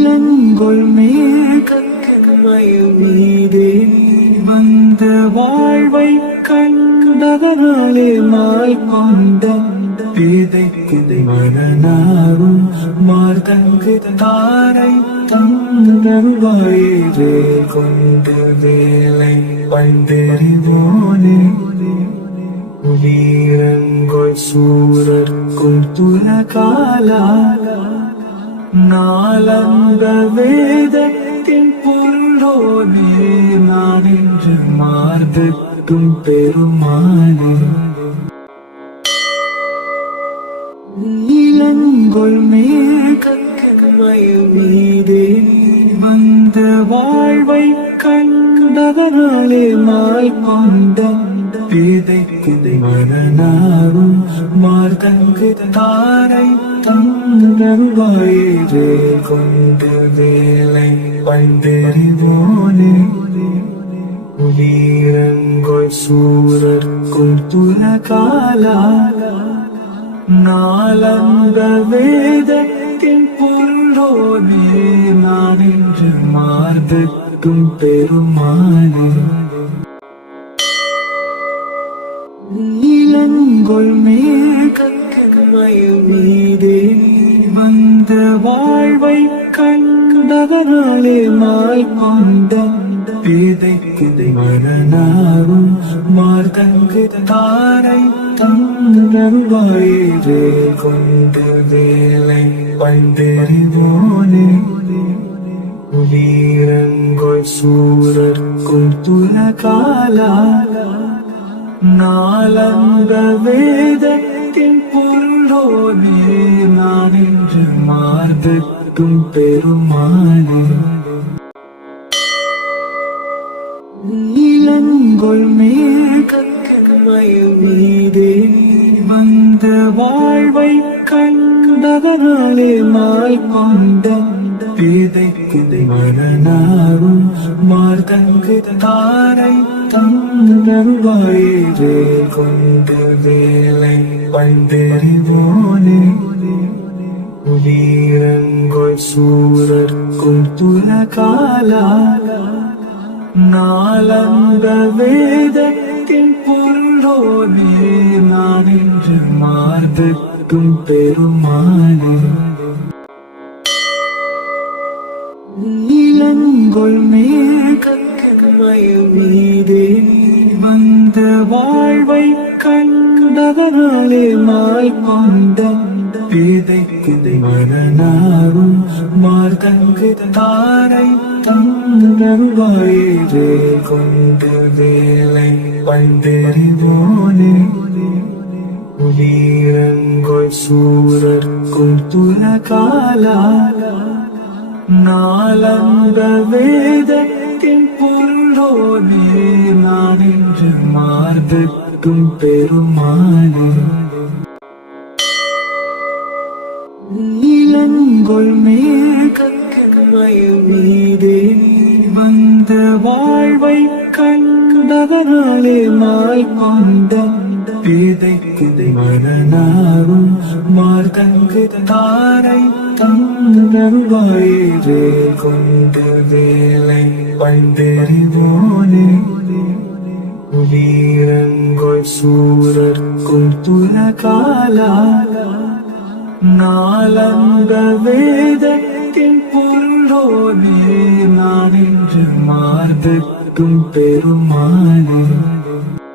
இளங்கொள் மேகமயில் வந்த வாழ்வை கண்டதனாலே மால் கொண்ட பேதைக்கு மரணாரும் மார்தங்கு தாரை தந்தருவாயிரே கொண்டு வேலை பண்டெறிவோனே வீரங்கொள் சூரர்க்கும் துலகாலா நாளந்த வேதத்தின் பொருளோனே நான் என்று மார்தற்கும் பெருமானே நீலங்கொள் மேகமயில் மீதே வந்த வாழ்வை கண்டதனாலே நாள் கொண்ட பேதைக்கும் மனநாரும் மார்தங்கு தாரை தந்தருவாயே கொண்டு வேலை பண்டெறிவோனே. வீரங்கொள் சூரர்க்கும் துலகாலா நாளந்த வேதத்தின் பொருளோனே. நான் என்று மார்தற்கும் பெருமானே. நீலங்கொள் மேகமயில் வந்த வாழ்வை கண்டதனாலே மால் கொண்ட பேதைக்கும் மனநாரும் மார்தங்கு தாரை தந்தருவாயே கொண்டு வேலை வந்தறிவோனே. வீரங்கொள் சூரர்க்கும் துலகாலா நாளந்த வேதத்தின் பொருளோனே நான் என்று மார்தற்கும் பெருமானே நீலங்கொள் மேகமயில் மீதே வந்த வாழ்வை கண்டதனாலே மால் கொண்ட பேதைக்கும் மரணாரும் மார்தங்கு தாரை தந்தருவாயே கொண்டு வேலை பண்டெறிவோனே. வீரங்கொள் சூரர்க்கும் துலகாலா நாளந்த வேதத்தின் பொருளோனே நான் என்று மார்தற்கும் பெருமானே நீலங்கொள் மேகமயில் மீதே இந்த வாழ்வை கண்டதனாலே மால் கொண்ட பேதைக்கும் மரணாரும் மார்தங்கு தாரை தந்தருவாயிரே கொண்டு வேலை பண்டெறிவோனே வீரங்கொள் சூரர்க்கும் துலகாலா நாளந்த வேதத்தின் பொருளோனே நான் என்று மார்தற்கும் பெருமானே நீலங்கொள் மேகமயில் மீதே வந்த வாழ்வை கண்டதனாலே மாய் கொண்ட பேதைக்கும் மரணாரும் மார்தங்கு தாரை தந்தருவாயே கொண்டு வேலை பந்தறிவோனே வீரங்கொள் சூரர்க்கும் துலகாலா. நாளந்த வேதத்தின் பொருளோனே நான் என்று மார்தற்கும் பெருமானே.